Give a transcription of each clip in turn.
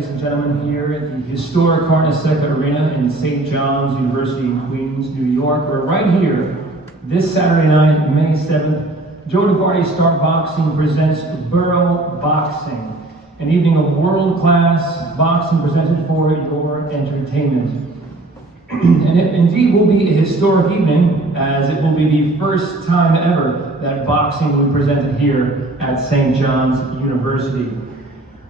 ladies and gentlemen, here at the historic Carnesecca Arena in St. John's University in Queens, New York. We're right here this Saturday night, May 7th. Joe DeVarty Star Boxing presents Borough Boxing, an evening of world-class boxing presented for your entertainment. And it indeed will be a historic evening, as it will be the first time ever that boxing will be presented here at St. John's University.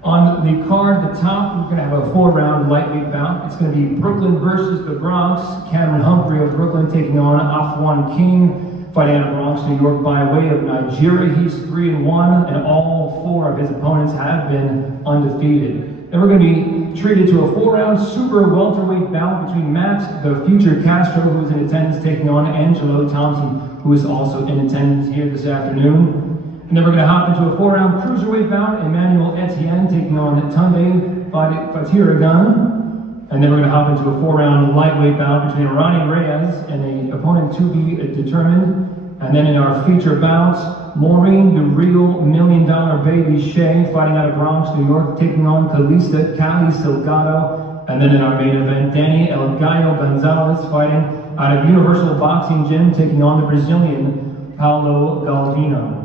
On the card at the top, we're going to have a 4-round lightweight bout. It's going to be Brooklyn versus the Bronx. Cameron Humphrey of Brooklyn taking on Afwan King, fighting out of Bronx, New York by way of Nigeria. He's 3-1, and all 4 of his opponents have been undefeated. Then we're going to be treated to a 4-round super welterweight bout between Matt, the future Castro, who is in attendance, taking on Angelo Thompson, who is also in attendance here this afternoon. And then we're going to hop into a 4-round cruiserweight bout, Emmanuel Etienne taking on Tunde Fatiragan. And then we're going to hop into a 4-round lightweight bout between Ronnie Reyes and an opponent to be determined. And then in our feature bouts, Maureen, the real $1 million baby Shea, fighting out of Bronx, New York, taking on Calista Cali Silgato. And then in our main event, Danny El Gallo Gonzalez, fighting out of Universal Boxing Gym, taking on the Brazilian Paulo Galdino.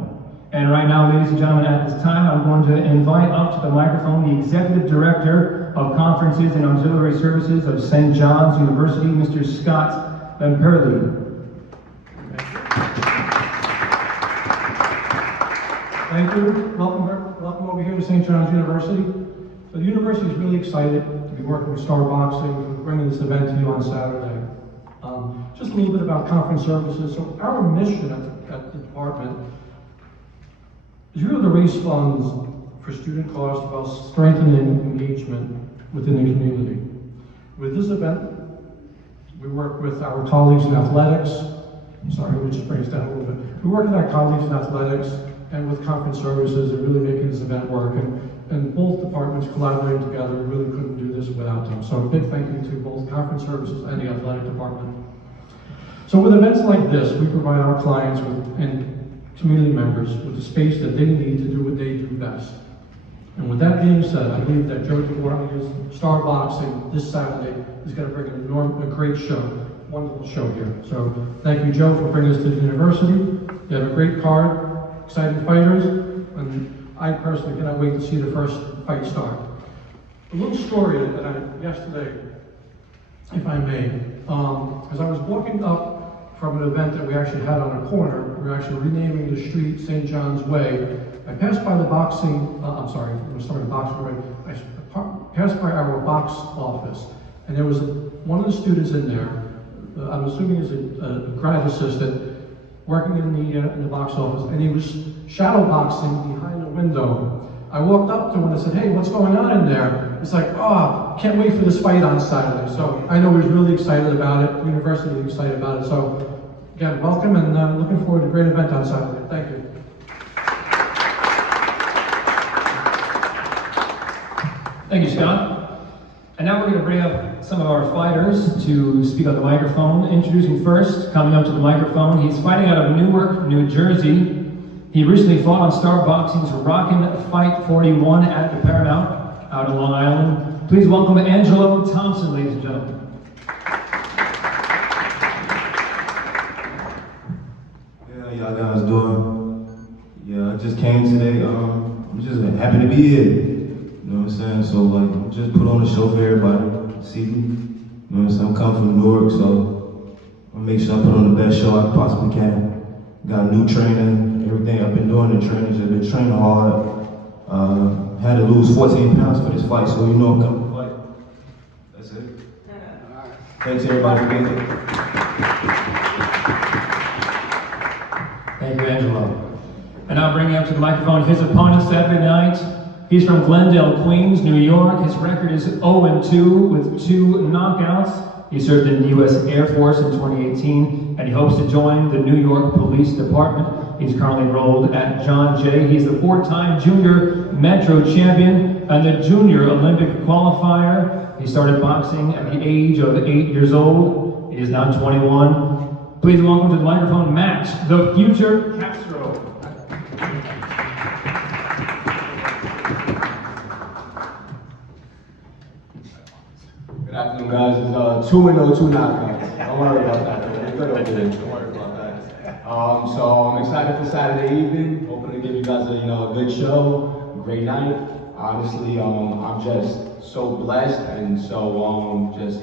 And right now, ladies and gentlemen, at this time, I'm going to invite up to the microphone the Executive Director of Conferences and Auxiliary Services of St. John's University, Mr. Scott Lemperley. Thank you. Welcome over here to St. John's University. So the university is really excited to be working with Star Boxing, bringing this event to you on Saturday. Just a little bit about conference services. So our mission at the department is really to raise funds for student costs while strengthening engagement within the community. With this event, we work with our colleagues in athletics. Sorry, let me just bring this down a little bit. We work with our colleagues in athletics and with conference services and really making this event work. And both departments collaborating together. We really couldn't do this without them. So a big thank you to both conference services and the athletic department. So with events like this, we provide our clients and community members with the space that they need to do what they do best. And with that being said, I believe that Joe DeVarty's Star Boxing this Saturday is going to bring a great show, wonderful show here. So thank you, Joe, for bringing us to the university. You have a great card, exciting fighters, and I personally cannot wait to see the first fight start. A little story that I yesterday, if I may, as I was walking up from an event that we actually had on a corner. We were actually renaming the street St. John's Way. I passed by the boxing, I'm sorry, I'm going to start the boxing way. I passed by our box office, and there was one of the students in there, I'm assuming is a grad assistant, working in the box office, and he was shadow boxing behind the window. I walked up to him and I said, "Hey, what's going on in there?" He's like, "Oh, can't wait for this fight on Saturday." So I know he's really excited about it. The university is excited about it. So again, welcome, and looking forward to a great event on Saturday. Thank you. Thank you, Scott. And now we're going to bring up some of our fighters to speak on the microphone. Introducing first, coming up to the microphone, he's fighting out of Newark, New Jersey. He recently fought on Star Boxing's Rockin' Fight 41 at the Paramount out in Long Island. Please welcome Angelo Thompson, ladies and gentlemen. Yeah, y'all guys doing? Yeah, I just came today. I'm just happy to be here. You know what I'm saying? So like, just put on a show for everybody. See me? You know what I'm saying? I'm coming from Newark, so I'll make sure I put on the best show I possibly can. Got a new trainer. Everything I've been doing the training, just been training hard. Had to lose 14 pounds for this fight, so you know I'm coming to fight. That's it. Thanks everybody for being here. Thank you, Angelo. And I'll bring up to the microphone his opponent Saturday night. He's from Glendale, Queens, New York. His record is 0-2 with 2 knockouts. He served in the U.S. Air Force in 2018, and he hopes to join the New York Police Department. He's currently enrolled at John Jay. He's the 4-time junior Metro champion and the junior Olympic qualifier. He started boxing at the age of 8 years old. He is now 21. Please welcome to the microphone, Matt, the future Castro. Good afternoon, guys. It's 2-0, 2 knockouts. Don't worry about that. We're good over there. Don't worry about that. So I'm excited for Saturday evening. Hoping to give you guys a good show, great night. Honestly, I'm just so blessed and so just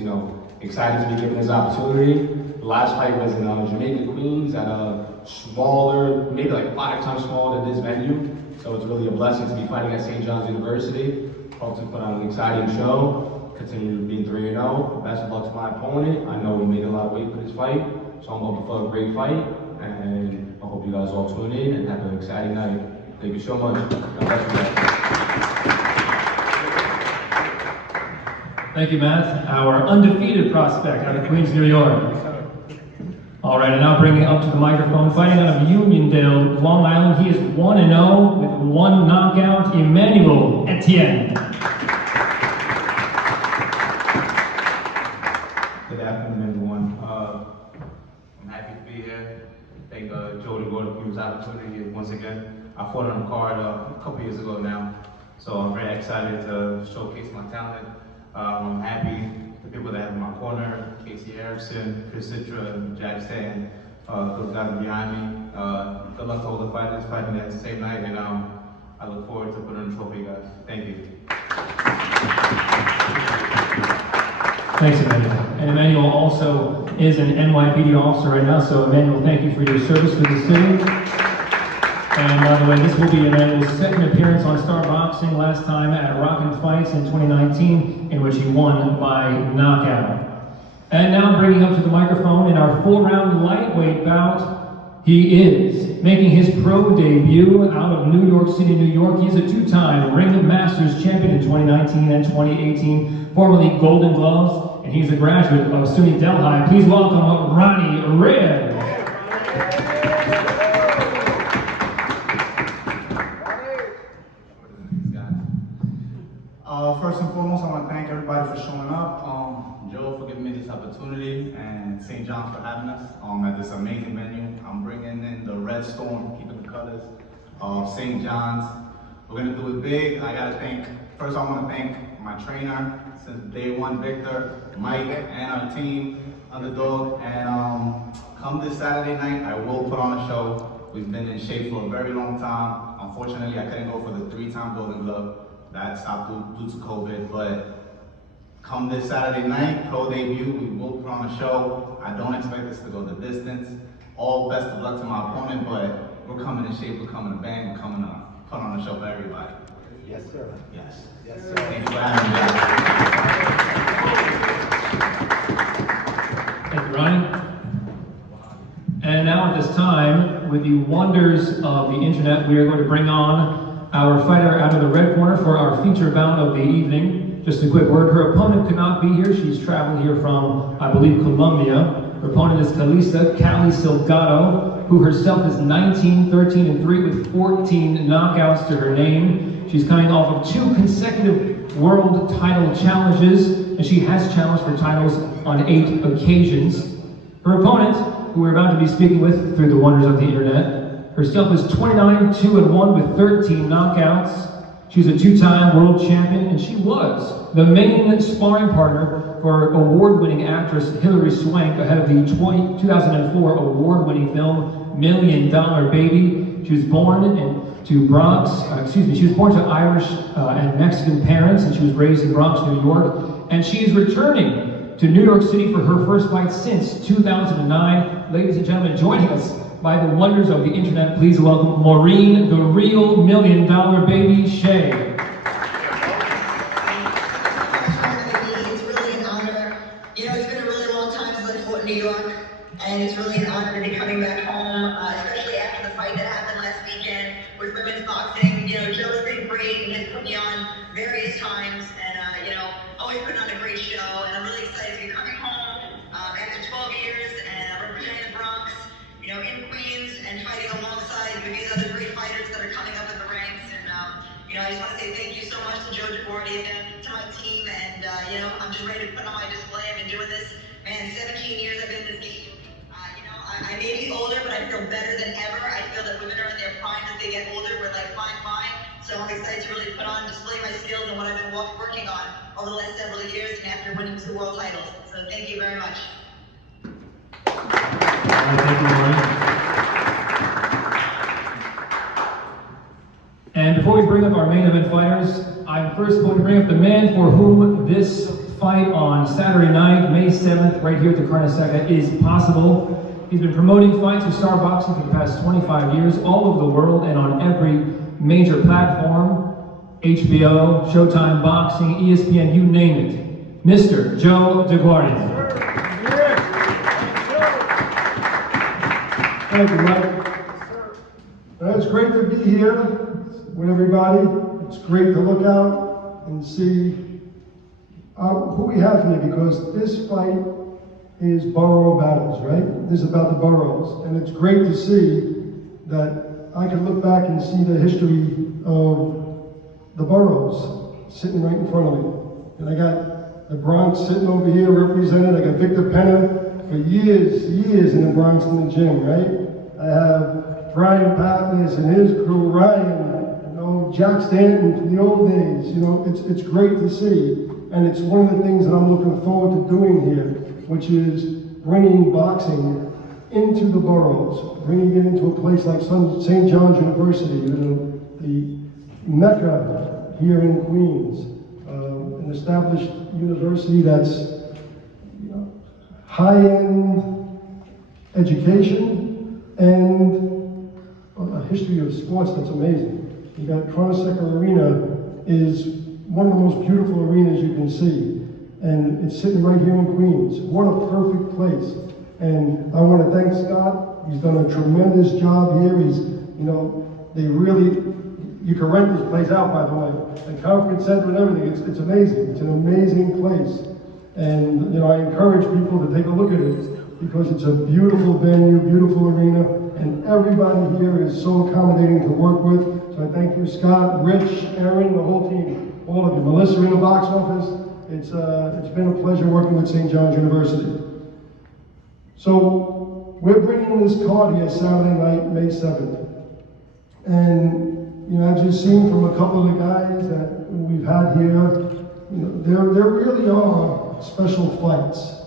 excited to be given this opportunity. The last fight was in Jamaica, Queens, at a smaller, maybe like 5 times smaller than this venue. So it's really a blessing to be fighting at St. John's University. Hope to put on an exciting show, continue to be 3-0. Best of luck to my opponent. I know he made a lot of weight for this fight, so I'm hoping for a great fight. And I hope you guys all tune in and have an exciting night. Thank you so much. God bless you guys. Thank you, Matt. Our undefeated prospect out of Queens, New York. All right, and now bringing up to the microphone, fighting out of Uniondale, Long Island. He is 1-0 with 1 knockout, Emmanuel Etienne. Good afternoon, everyone. I'm happy to be here. Thank Jody Gordon for his opportunity once again. I fought on the card a couple years ago now, so I'm very excited to showcase my talent. I'm happy the people that have in my corner, Casey Erickson, Chris Citra, Jack Stan, those guys are behind me. Good luck to all the fighters fighting that same night, and I look forward to putting on the trophy, guys. Thank you. Thanks, Emmanuel. And Emmanuel also is an NYPD officer right now, so Emmanuel, thank you for your service to the city. And by the way, this will be Emmanuel's second appearance on Star Boxing, last time at Rockin' Fights in 2019, in which he won by knockout. And now bringing up to the microphone in our 4-round lightweight bout, he is making his pro debut out of New York City, New York. He's a 2-time Ring Masters champion in 2019 and 2018, formerly Golden Gloves, and he's a graduate of SUNY Delhi. Please welcome Ronnie Reyes. First and foremost, I want to thank everybody for showing up. Joe for giving me this opportunity, and St. John's for having us at this amazing venue. I'm bringing in the Red Storm, keeping the colors of St. John's. We're going to do it big. First I want to thank my trainer since day one, Victor, Mike, and our team, Underdog. And come this Saturday night, I will put on a show. We've been in shape for a very long time. Unfortunately, I couldn't go for the 3-time Golden Glove. That stopped due to COVID, but come this Saturday night, pro debut, we will put on a show. I don't expect this to go the distance. All best of luck to my opponent, but we're coming in shape, we're coming to bang, we're coming to put on a show for everybody. Yes, sir. Yes. Yes, sir. Thanks for having me, guys. Thank you, Ronnie. And now at this time, with the wonders of the internet, we are going to bring on our fighter out of the red corner for our feature bout of the evening. Just a quick word, her opponent could not be here. She's traveling here from, I believe, Colombia. Her opponent is Cali Silgato, who herself is 19, 13, and 3 with 14 knockouts to her name. She's coming off of 2 consecutive world title challenges, and she has challenged for titles on 8 occasions. Her opponent, who we're about to be speaking with through the wonders of the internet, herself is 29, 2-1 with 13 knockouts. She's a 2-time world champion, and she was the main sparring partner for award-winning actress Hilary Swank ahead of the 2004 award-winning film Million Dollar Baby. She was born she was born to Irish and Mexican parents, and she was raised in Bronx, New York. And she is returning to New York City for her first fight since 2009. Ladies and gentlemen, joining us by the wonders of the internet, please welcome Maureen, the real $1 Million Baby Shea. It's really an honor. It's been a really long time since I fought in New York, and it's really an honor to be coming back home, especially after the fight that happened last weekend with women's boxing. Joe's been great and has put me on various times, and always putting on a great show. And I'm really excited to be coming home after 12 years and representing the Bronx. In Queens and fighting alongside these other great fighters that are coming up in the ranks. And, I just want to say thank you so much to Joe DeBordi and to my team. And, I'm just ready to put on my display. I've been doing this, 17 years I've been in this game. I may be older, but I feel better than ever. I feel that women are in their prime as they get older. We're like, fine. So I'm excited to really put on, display my skills and what I've been working on over the last several years and after winning 2 world titles. So thank you very much. Thank you, Maureen. And before we bring up our main event fighters, I'm first going to bring up the man for whom this fight on Saturday night, May 7th, right here at the Carnesecca is possible. He's been promoting fights with Star Boxing for the past 25 years, all over the world and on every major platform, HBO, Showtime Boxing, ESPN, you name it. Mr. Joe DeGuardia. Thank you, Mike. It's great to be here with everybody. It's great to look out and see who we have here, because this fight is borough battles, right? This is about the boroughs, and it's great to see that I can look back and see the history of the boroughs sitting right in front of me. And I got the Bronx sitting over here represented. I got Victor Penna for years in the Bronx in the gym, right? I have Brian Pappas and his crew, Ryan, you know, Jack Stanton from the old days. You know, it's great to see. And it's one of the things that I'm looking forward to doing here, which is bringing boxing into the boroughs, bringing it into a place like St. John's University, you know, the Mecca here in Queens, an established university that's, you know, high-end education and a history of sports that's amazing. You got Carnesecca Arena is one of the most beautiful arenas you can see. And it's sitting right here in Queens. What a perfect place. And I want to thank Scott. He's done a tremendous job here. He's, you know, they really, you can rent this place out, by the way. The conference center and everything, it's amazing. It's an amazing place. And, you know, I encourage people to take a look at it because it's a beautiful venue, beautiful arena, and everybody here is so accommodating to work with. So I thank you, Scott, Rich, Aaron, the whole team, all of you. Melissa in the box office. It's been a pleasure working with St. John's University. So we're bringing this card here Saturday night, May 7th. And, you know, as you've seen from a couple of the guys that we've had here, you know, there really are special fights.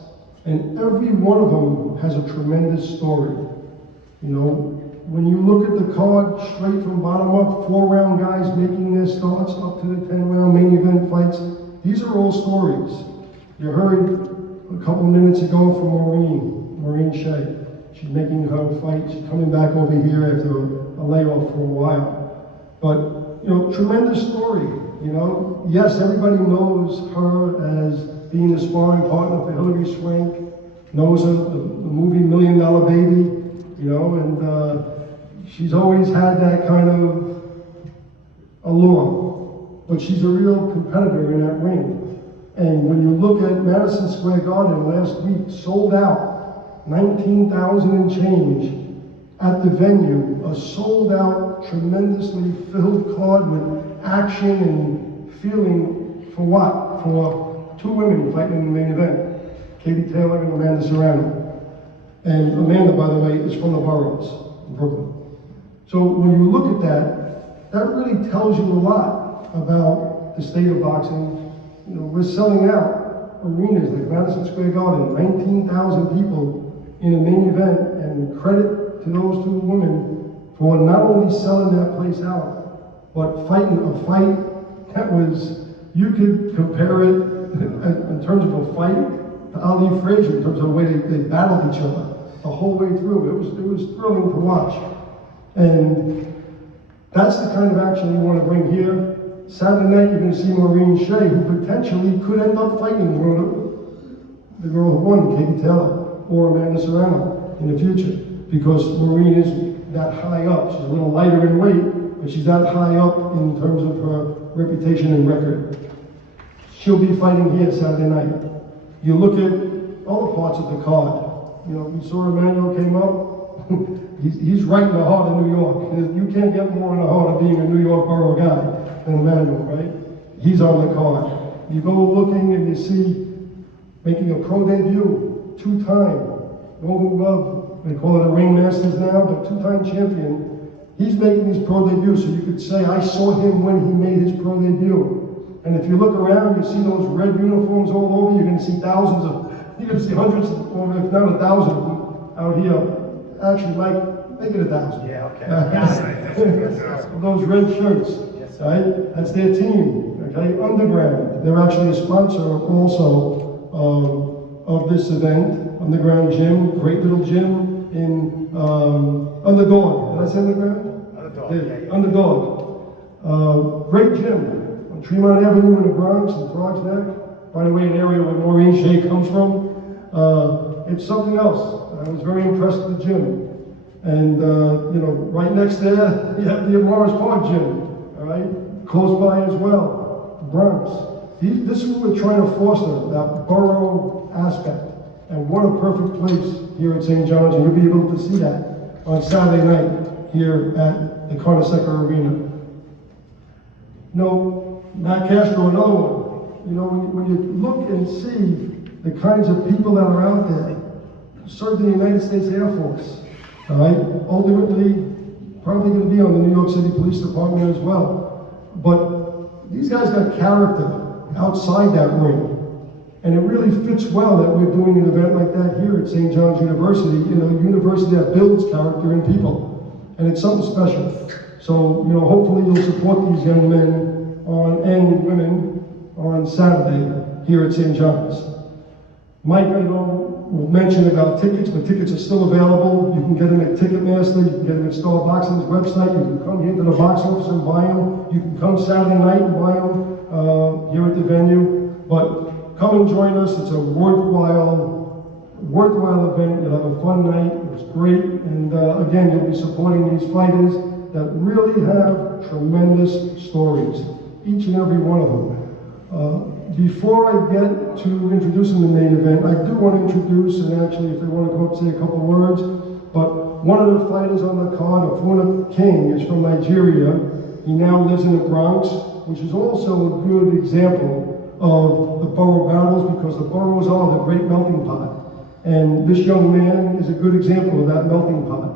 And every one of them has a tremendous story. You know, when you look at the card straight from bottom up, 4-round guys making their starts up to the 10-round main event fights, these are all stories. You heard a couple minutes ago from Maureen Shea. She's making her fight. She's coming back over here after a layoff for a while. But, you know, tremendous story, you know. Yes, everybody knows her as being the sparring partner for Hillary Swank, knows her, the movie $1 Million Baby, you know, and she's always had that kind of allure. But she's a real competitor in that ring. And when you look at Madison Square Garden last week, sold out, 19,000 and change at the venue, a sold out, tremendously filled card with action and feeling for what? For 2 women fighting in the main event, Katie Taylor and Amanda Serrano. And Amanda, by the way, is from the boroughs in Brooklyn. So when you look at that, that really tells you a lot about the state of boxing. You know, we're selling out arenas like Madison Square Garden, 19,000 people in a main event, and credit to those 2 women for not only selling that place out, but fighting a fight that was, you could compare it in terms of a fight to Ali Frazier, in terms of the way they battled each other the whole way through. It was thrilling to watch. And that's the kind of action we want to bring here. Saturday night, you're going to see Maureen Shea, who potentially could end up fighting the girl who won, Katie Taylor, or Amanda Serrano in the future, because Maureen is that high up. She's a little lighter in weight, but she's that high up in terms of her reputation and record. She'll be fighting here Saturday night. You look at other parts of the card. You know, we saw Emmanuel came up. He's right in the heart of New York. You can't get more in the heart of being a New York borough guy than Emmanuel, right? He's on the card. You go looking and you see making a pro debut, 2-time Golden Glove. They call it a ring masters now, but 2-time champion. He's making his pro debut, so you could say, I saw him when he made his pro debut. And if you look around, you see those red uniforms all over, you're gonna see thousands of, you're gonna see hundreds, or if not 1,000 of them out here. Actually, Mike, make it 1,000. Yeah, okay. Those red shirts, right? That's their team, okay? Underground, they're actually a sponsor also of this event. Underground Gym, great little gym in Underdog. Did I say Underground? Underdog, yeah. Underdog. Great gym on Tremont Avenue in the Bronx and Frogs Neck. By the way, an area where Maureen Shea comes from. It's something else. I was very impressed with the gym. And, you know, right next there, you have the Morris Park gym, all right? Close by as well, Bronx. This is what we're trying to foster, that borough aspect. And what a perfect place here at St. John's, and you'll be able to see that on Saturday night here at the Carnesecca Arena. No, Matt Castro, another one. You know, when you look and see the kinds of people that are out there, served in the United States Air Force, all right? Ultimately, probably going to be on the New York City Police Department as well. But these guys got character outside that ring. And it really fits well that we're doing an event like that here at St. John's University, you know, a university that builds character in people. And it's something special. So, you know, hopefully you'll support these young men and women on Saturday here at St. John's. Mike, I know, will mention about tickets, but tickets are still available. You can get them at Ticketmaster, you can get them at Star Boxing's website, you can come here to the box office and buy them. You can come Saturday night and buy them here at the venue. But come and join us. It's a worthwhile event. You'll have a fun night. It was great. And again, you'll be supporting these fighters that really have tremendous stories, each and every one of them. Before I get to introducing the main event, I do want to introduce, and actually if they want to come up and say a couple words, but one of the fighters on the card, Afuna King, is from Nigeria. He now lives in the Bronx, which is also a good example of the borough battles, because the boroughs are the great melting pot. And this young man is a good example of that melting pot.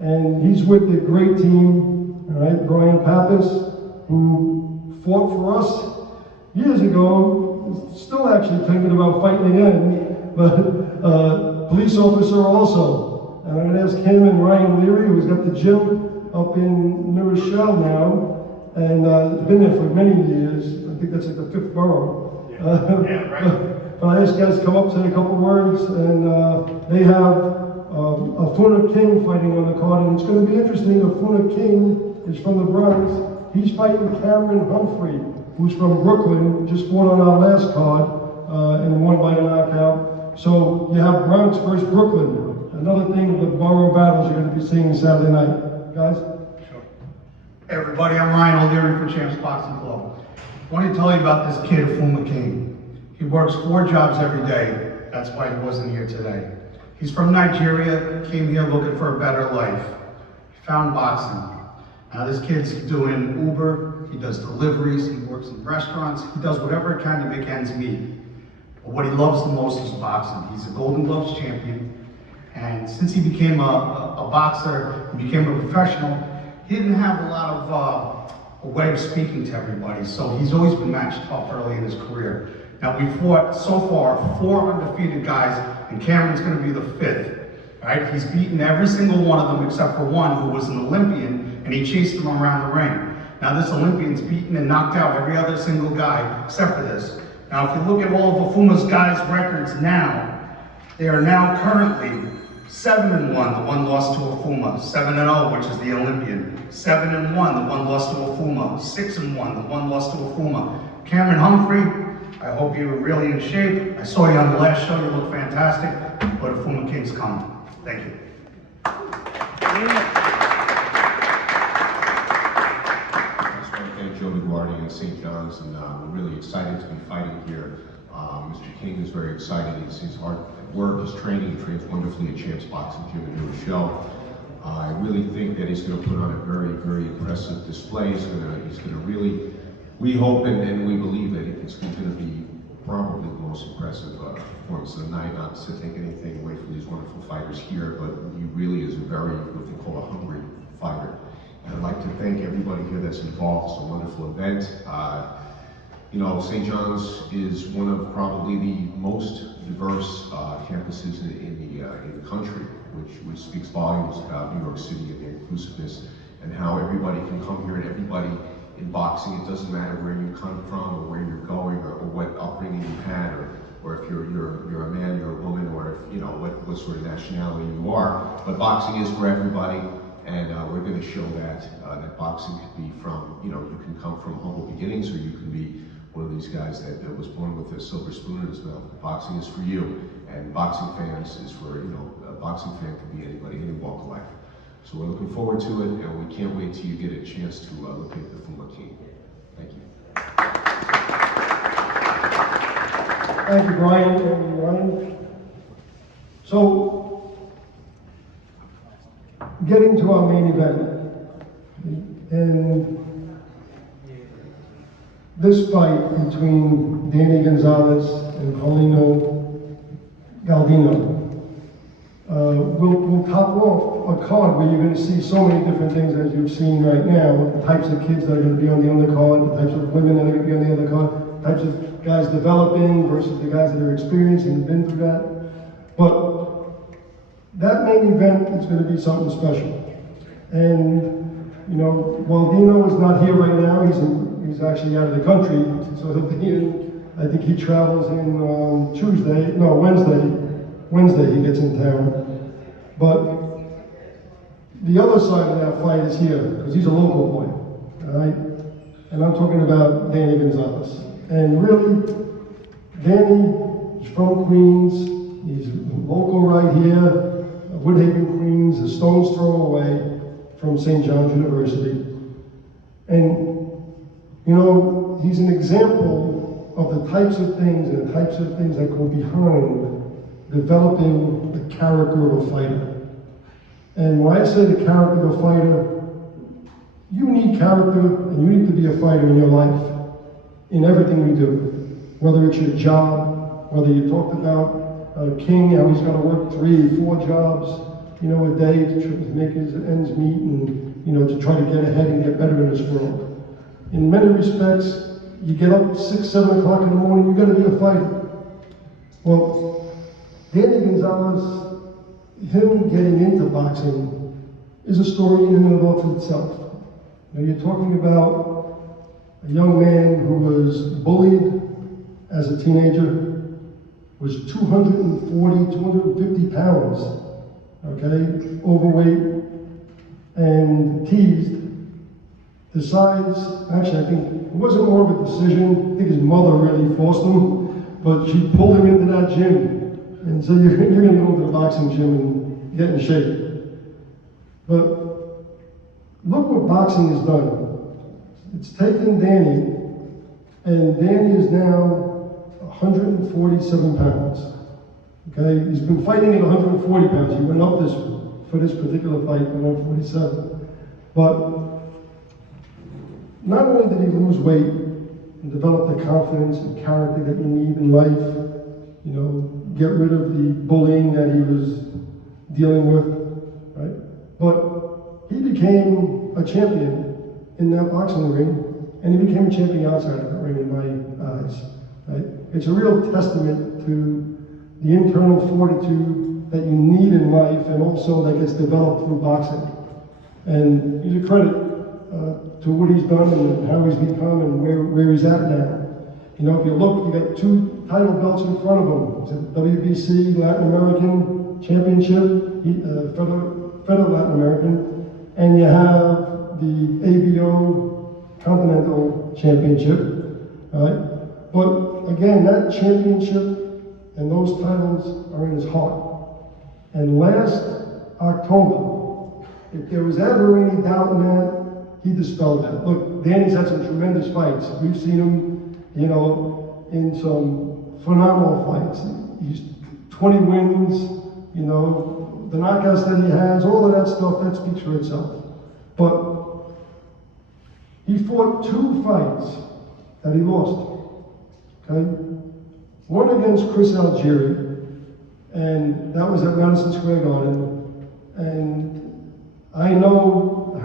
And he's with a great team, all right, Brian Pappas, who fought for us years ago, still actually thinking about fighting again, but police officer also. And I'm going to ask him and Ryan Leary, who's got the gym up in New Rochelle now, and been there for many years. I think that's like the 5th borough. Yeah, right. But I asked guys to come up, say a couple words, and they have Afuna King fighting on the card, and it's going to be interesting. Afuna King is from the Bronx. He's fighting Cameron Humphrey, who's from Brooklyn, just fought on our last card and won by a knockout. So you have Bronx versus Brooklyn. Another thing, the borough battles you're going to be seeing Saturday night. Guys? Sure. Hey everybody, I'm Ryan O'Leary from Champs Boxing Club. I want to tell you about this kid, Afuna King. He works 4 jobs every day. That's why he wasn't here today. He's from Nigeria, came here looking for a better life. He found boxing. Now this kid's doing Uber, he does deliveries, he works in restaurants, he does whatever he can to make ends meet. But what he loves the most is boxing. He's a Golden Gloves champion, and since he became a boxer, he became a professional, he didn't have a lot of a way of speaking to everybody, so he's always been matched tough early in his career. Now we fought, so far, 4 undefeated guys, and Cameron's gonna be the 5th. Right? He's beaten every single one of them except for one who was an Olympian, and he chased him around the ring. Now this Olympian's beaten and knocked out every other single guy except for this. Now if you look at all of Afuma's guys' records now, they are now currently 7-1, the one lost to Afuma, 7-0, which is the Olympian, 7-1, the one lost to Afuma, 6-1, the one lost to Afuma. Cameron Humphrey, I hope you were really in shape. I saw you on the last show, you look fantastic, but Afuna King's coming. Thank you. I just want to thank Joe DeGuardi and St. John's, and we're really excited to be fighting here. Mr. King is very excited. He's hard at work, he's training, he trains wonderfully at Champs Boxing Gym in New Rochelle. I really think that he's going to put on a very, very impressive display. He's going to really, we hope and we believe that it's going to be probably the most impressive performance of the night. Not to take anything away from these wonderful fighters here, but he really is a very, what they call a hungry fighter. And I'd like to thank everybody here that's involved. It's a wonderful event. You know, St. John's is one of probably the most diverse campuses in the country, which speaks volumes about New York City and the inclusiveness and how everybody can come here, and everybody in boxing, it doesn't matter where you come from or where you're going or what upbringing you had, or if you're a man, you're a woman, or if, you know, what sort of nationality you are. But boxing is for everybody, and we're going to show that boxing could be from, you know, you can come from humble beginnings, or you can be one of these guys that was born with a silver spoon in his mouth. Boxing is for you, and boxing fans is for, you know, a boxing fan can be anybody, any walk of life. So we're looking forward to it, and we can't wait till you get a chance to look at the Fuma King. Thank you. Thank you, Brian and Ryan. So, getting to our main event, and this fight between Danny Gonzalez and Paulino Galdino will top off a card where you're going to see so many different things as you've seen right now, the types of kids that are going to be on the undercard, the types of women that are going to be on the undercard, types of guys developing versus the guys that are experienced and have been through that. But that main event is going to be something special. And, you know, while Dino is not here right now, he's actually out of the country, so he'll be in, I think he travels in Wednesday he gets in town. But the other side of that fight is here, because he's a local boy, all right? And I'm talking about Danny Gonzalez. And really, Danny is from Queens. He's local right here, Woodhaven, Queens, a stone's throw away from St. John's University. And, you know, he's an example of the types of things and the types of things that go behind developing the character of a fighter. And when I say the character of a fighter, you need character and you need to be a fighter in your life, in everything you do. Whether it's your job, whether you talked about King, how he's got to work 3 or 4 jobs, you know, a day to make his ends meet and, you know, to try to get ahead and get better in this world. In many respects, you get up 6, 7 o'clock in the morning, you got to be a fighter. Well, Danny Gonzalez, him getting into boxing is a story in and of itself. Now, you're talking about a young man who was bullied as a teenager, was 240, 250 pounds, okay, overweight, and teased, decides, actually I think it wasn't more of a decision, I think his mother really forced him, but she pulled him into that gym and said, you're going to go to the boxing gym and get in shape. But look what boxing has done. It's taken Danny, and Danny is now 147 pounds. Okay, he's been fighting at 140 pounds. He went up for this particular fight to 147. But not only did he lose weight and develop the confidence and character that you need in life, you know, get rid of the bullying that he was dealing with, right? But he became a champion in that boxing ring, and he became a champion outside of that ring in my eyes, right? It's a real testament to the internal fortitude that you need in life, and also that gets developed through boxing. And he's a credit to what he's done and how he's become and where he's at now. You know, if you look, you got 2 title belts in front of him. It's a WBC Latin American Championship, Federal Latin American, and you have the ABO Continental Championship, all right? But again, that championship and those titles are in his heart. And last October, if there was ever any doubt in that, he dispelled that. Look, Danny's had some tremendous fights. We've seen him, you know, in some phenomenal fights. He's 20 wins, you know, the knockouts that he has, all of that stuff, that speaks for itself. But he fought 2 fights that he lost, okay? One against Chris Algieri, and that was at Madison Square Garden. And I know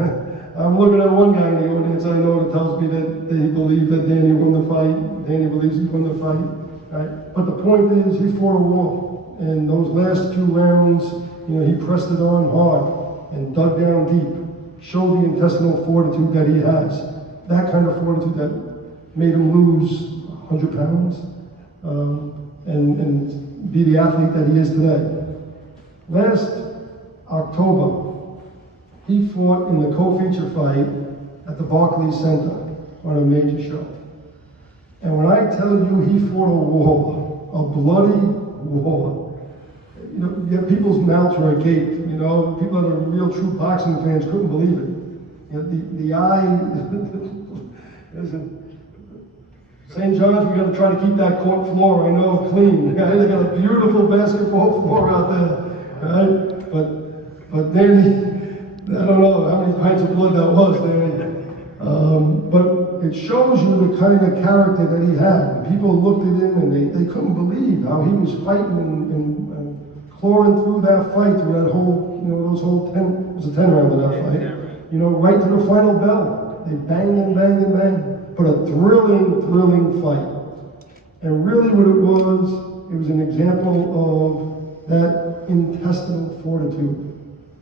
I'm looking at one guy in the audience I know that tells me that he believes that Danny won the fight. Danny believes he won the fight. Right? But the point is, he fought a war. And those last 2 rounds, he pressed it on hard and dug down deep, showed the intestinal fortitude that he has. That kind of fortitude that made him lose 100 pounds and be the athlete that he is today. Last October, he fought in the co-feature fight at the Barclays Center on a major show. And when I tell you he fought a war, a bloody war, you have people's mouths were agape. People that are real true boxing fans couldn't believe it. The eye, listen, St. John's, we got to try to keep that court floor, I know, clean. They got a beautiful basketball floor out there, right? But Danny, I don't know how many pints of blood that was, Danny. But it shows you the kind of character that he had. People looked at him and they couldn't believe how he was fighting and clawing through that fight, through that whole, those whole 10, it was a 10 round of that fight, right to the final bell. They banged and banged and banged, but a thrilling fight. And really what it was an example of that intestinal fortitude,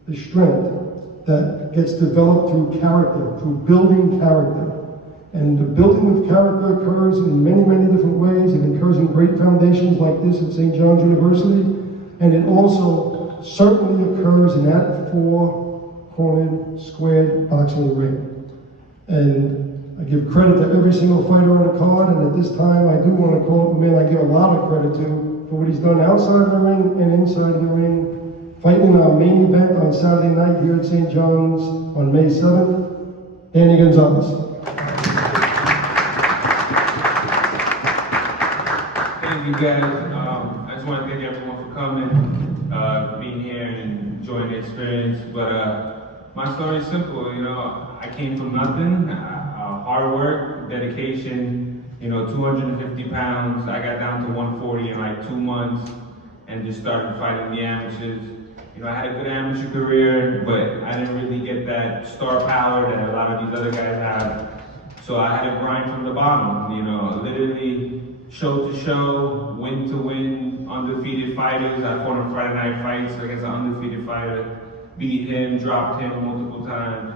the strength that gets developed through character, through building character. And the building of character occurs in many, many different ways. It occurs in great foundations like this at St. John's University. And it also certainly occurs in that 4-cornered, squared boxing ring. And I give credit to every single fighter on the card, and at this time I do want to call up a man I give a lot of credit to for what he's done outside of the ring and inside of the ring, fighting in our main event on Saturday night here at St. John's on May 7th, Danny Gonzalez. Thank you guys. I just want to thank everyone for coming, being here and enjoying the experience. But my story is simple. I came from nothing. Hard work, dedication. 250 pounds. I got down to 140 in like 2 months, and just started fighting the amateurs. I had a good amateur career, but I didn't really get that star power that a lot of these other guys have. So I had to grind from the bottom, literally show to show, win to win, undefeated fighters. I fought on Friday night fights against an undefeated fighter, beat him, dropped him multiple times.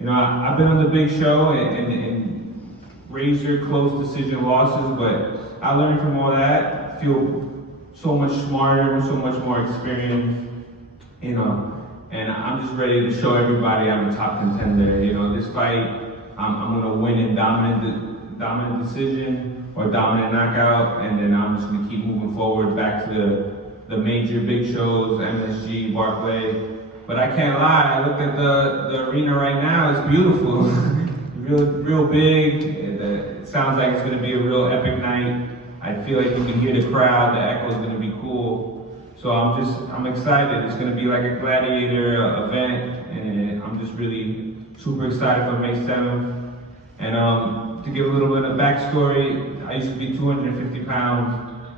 I've been on the big show and razor close decision losses, but I learned from all that, feel so much smarter, so much more experienced, and I'm just ready to show everybody I'm a top contender. This fight, I'm gonna win in dominant decision or dominant knockout, and then I'm just gonna keep moving forward back to the major big shows, MSG, Barclay. But I can't lie, I look at the arena right now, it's beautiful. real big, it sounds like it's gonna be a real epic night. I feel like you can hear the crowd, the echo is gonna be cool. So I'm excited. It's gonna be like a gladiator event, and I'm just really super excited for May 7th. And to give a little bit of backstory, I used to be 250 pounds,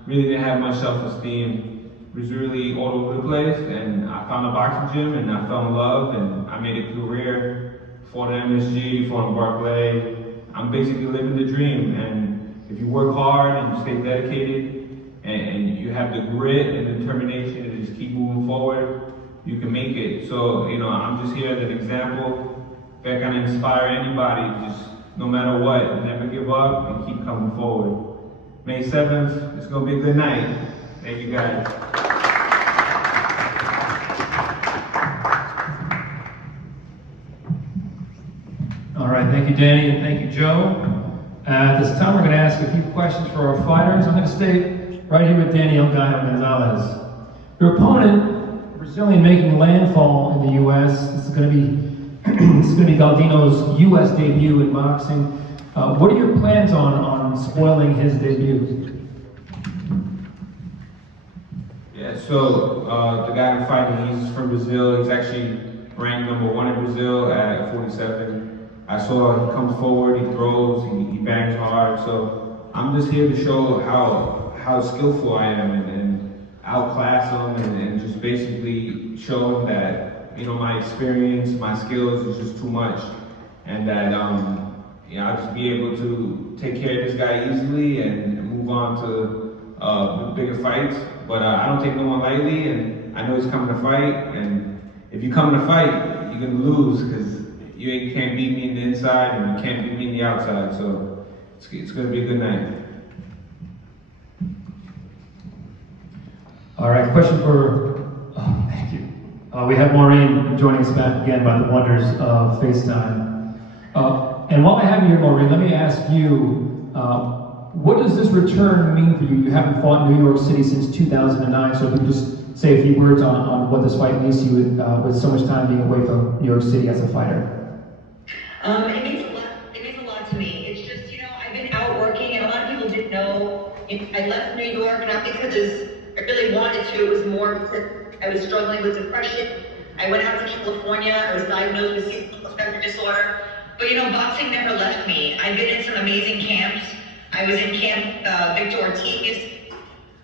really didn't have much self-esteem, was really all over the place, and I found a boxing gym and I fell in love, and I made a career, fought at MSG, fought in Barclay. I'm basically living the dream, and if you work hard and you stay dedicated, and you have the grit and determination to just keep moving forward, you can make it. So, I'm just here as an example. If I can inspire anybody, just no matter what, never give up and keep coming forward. May 7th, it's gonna be a good night. Thank you guys. All right, thank you, Danny, and thank you, Joe. At this time, we're going to ask a few questions for our fighters. I'm going to stay right here with Danny Gonzalez. Your opponent, a Brazilian making landfall in the U.S. This is going to be Galdino's U.S. debut in boxing. What are your plans on spoiling his debut? Yeah, so the guy I'm fighting, he's from Brazil. He's actually ranked #1 in Brazil at 47. I saw he comes forward, he throws, he bangs hard. So I'm just here to show how skillful I am and outclass him and just basically show him that my experience, my skills is just too much. and that you know, I'll just be able to take care of this guy easily and move on to bigger fights. But I don't take no one lightly, and I know he's coming to fight. And if you come to fight, you're gonna lose because you can't beat me in the inside and you can't beat me in the outside. So it's gonna be a good night. All right, question for, thank you. We have Maureen joining us back again by the wonders of FaceTime. And while I have you here, Maureen, let me ask you, what does this return mean for you? You haven't fought in New York City since 2009, so if you could just say a few words on what this fight means to you with so much time being away from New York City as a fighter. It means a lot. It means a lot to me. It's just, you know, I've been out working, and a lot of people didn't know. I left New York not because I really wanted to. It was more because I was struggling with depression. I went out to California. I was diagnosed with seasonal affective disorder. But you know, boxing never left me. I've been in some amazing camps. I was in camp Victor Ortiz.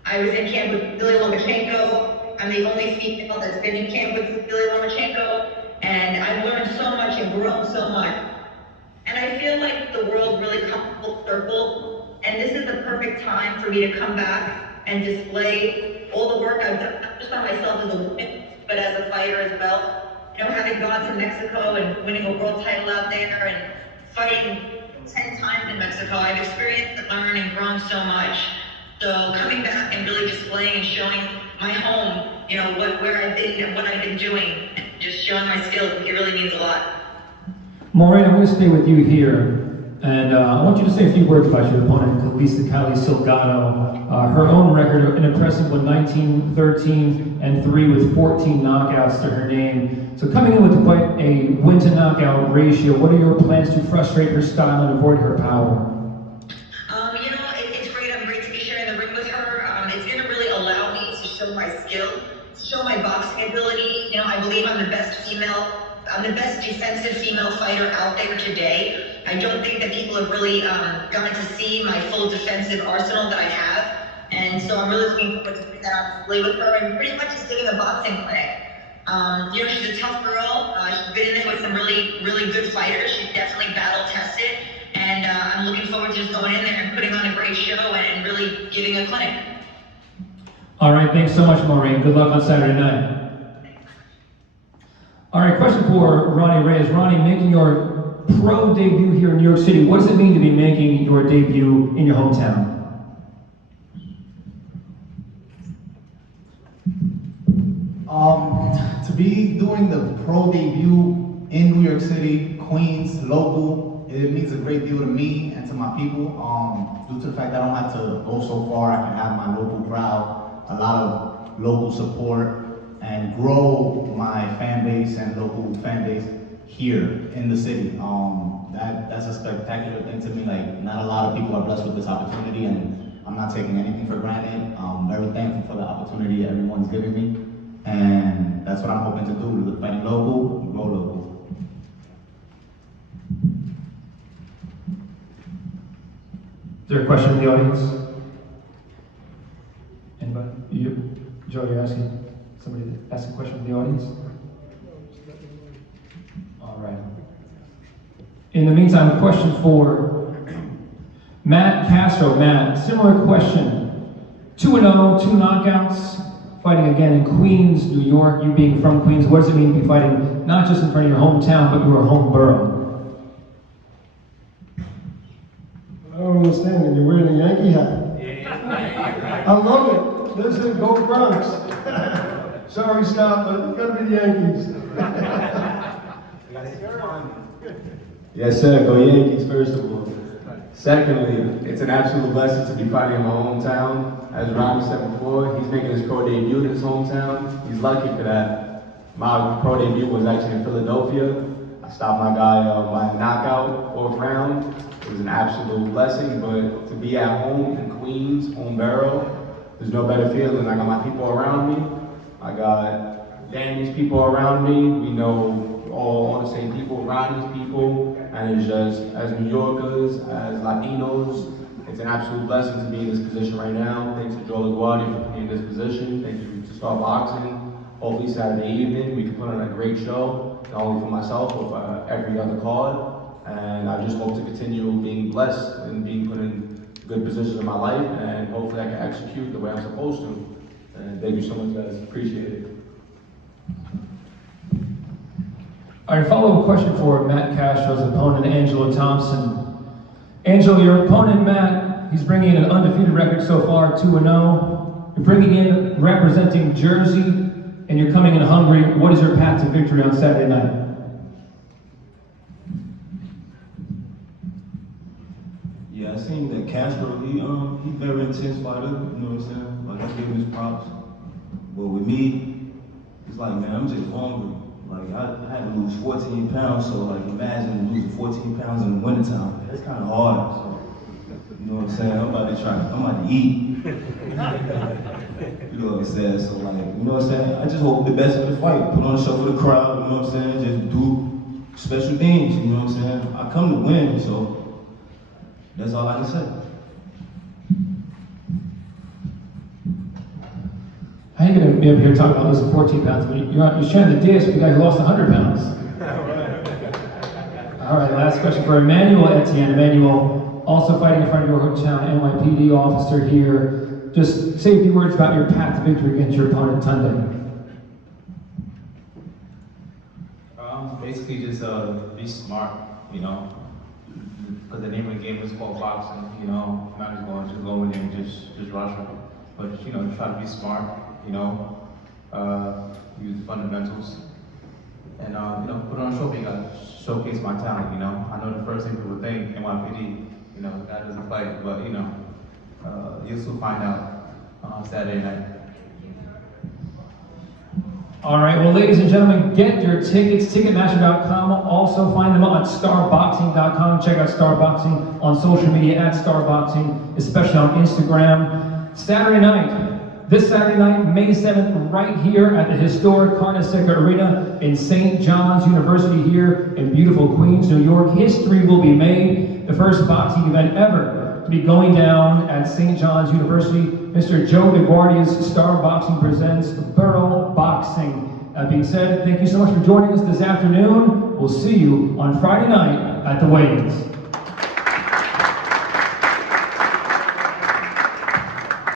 I was in camp with Billy Lomachenko. I'm the only female that's been in camp with Billy Lomachenko. And I've learned so much and grown so much. And I feel like the world really comes full circle. And this is the perfect time for me to come back and display all the work I've done, not just on myself as a woman, but as a fighter as well. You know, having gone to Mexico and winning a world title out there and fighting 10 times in Mexico, I've experienced and learned and grown so much. So coming back and really displaying and showing my home, you know, where I've been and what I've been doing, and just showing my skills, it really means a lot. Maureen, I'm going to stay with you here. And I want you to say a few words about your opponent, Kali Silgato. Her own record, an impressive one, 19, 13, and 3 with 14 knockouts to her name. So coming in with quite a win-to-knockout ratio, what are your plans to frustrate her style and avoid her power? You know, it's great. I'm great to be sharing the ring with her. It's going to really allow me to show my skill, to show my boxing ability. You know, I believe I'm the best defensive female fighter out there today. I don't think that people have really gotten to see my full defensive arsenal that I have. And so I'm really looking forward to putting that on display with her and pretty much just giving a boxing clinic. You know, she's a tough girl. She's been in there with some really, really good fighters. She's definitely battle tested. And I'm looking forward to just going in there and putting on a great show and really giving a clinic. All right, thanks so much, Maureen. Good luck on Saturday night. All right, question for Ronnie Reyes. Ronnie, making your pro debut here in New York City, what does it mean to be making your debut in your hometown? To be doing the pro debut in New York City, Queens, local, it means a great deal to me and to my people. Due to the fact that I don't have to go so far, I can have my local crowd, a lot of local support, and grow my fan base and local fan base here in the city. That's a spectacular thing to me. Like, not a lot of people are blessed with this opportunity, and I'm not taking anything for granted. I'm very thankful for the opportunity everyone's giving me, and that's what I'm hoping to do. Fighting local, grow local. Is there a question in the audience? Anybody? Joe, you're asking somebody to ask a question in the audience? All right. In the meantime, a question for Matt Castro. Matt, similar question. 2-0, 2 knockouts, fighting again in Queens, New York. You being from Queens, what does it mean to be fighting not just in front of your hometown, but your home borough? I don't understand it. You're wearing a Yankee hat. I love it. Listen, go Bronx. Sorry, Scott, but it's got to be the Yankees. Yes, sir. Go Yankees, first of all. Secondly, it's an absolute blessing to be fighting in my hometown. As Ronnie said before, he's making his pro debut in his hometown. He's lucky for that. My pro debut was actually in Philadelphia. I stopped my guy by a knockout, 4th round. It was an absolute blessing, but to be at home in Queens, home Borough, there's no better feeling. I got my people around me. I got Danny's people around me. We know all the same people, Ronnie's people, and it's just, as New Yorkers, as Latinos, it's an absolute blessing to be in this position right now. Thanks to Joe LaGuardia for putting me in this position. Thank you to Star Boxing. Hopefully Saturday evening we can put on a great show, not only for myself, but for every other card. And I just hope to continue being blessed and being put in good positions in my life, and hopefully I can execute the way I'm supposed to. And thank you so much, guys. Appreciate it. All right, follow-up question for Matt Castro's opponent, Angelo Thompson. Angelo, your opponent, Matt, he's bringing in an undefeated record so far, 2-0. You're bringing in representing Jersey, and you're coming in hungry. What is your path to victory on Saturday night? Yeah, I seen that Castro, he very intense fighter, you know what I'm saying? Like, I give him his props. But with me, it's like, man, I'm just hungry. Like, I had to lose 14 pounds, so like, imagine losing 14 pounds in the wintertime. That's kind of hard, so, you know what I'm saying? I'm about to eat. You know what I'm saying? So like, you know what I'm saying? I just hope the best for the fight. Put on a show for the crowd, you know what I'm saying? Just do special things, you know what I'm saying? I come to win, so that's all I can say. How are you going to be able here talking about losing 14 pounds? But you're sharing the dais with the guy who lost 100 pounds. All right, last question for Emmanuel Etienne. Emmanuel, also fighting in front of your hometown NYPD officer here. Just say a few words about your path to victory against your opponent Sunday. Basically just be smart, you know, because the name of the game is called boxing, you know. I'm not just going to go in there and just rush them, but you know, try to be smart, you know, use the fundamentals, and you know, put on a show. You got to showcase my talent, you know. I know the first thing people think NYPD, you know, that doesn't fight, but you know, you'll soon find out on Saturday night. All right, well, ladies and gentlemen, get your tickets, Ticketmaster.com. Also find them on starboxing.com. Check out Starboxing on social media at Starboxing, especially on Instagram. Saturday night, this Saturday night, May 7th, right here at the historic Carnesecca Arena in St. John's University here in beautiful Queens, New York. History will be made. The first boxing event ever to be going down at St. John's University. Mr. Joe DeGuardia's Star Boxing presents Borough Boxing. That being said, thank you so much for joining us this afternoon. We'll see you on Friday night at the weigh-ins.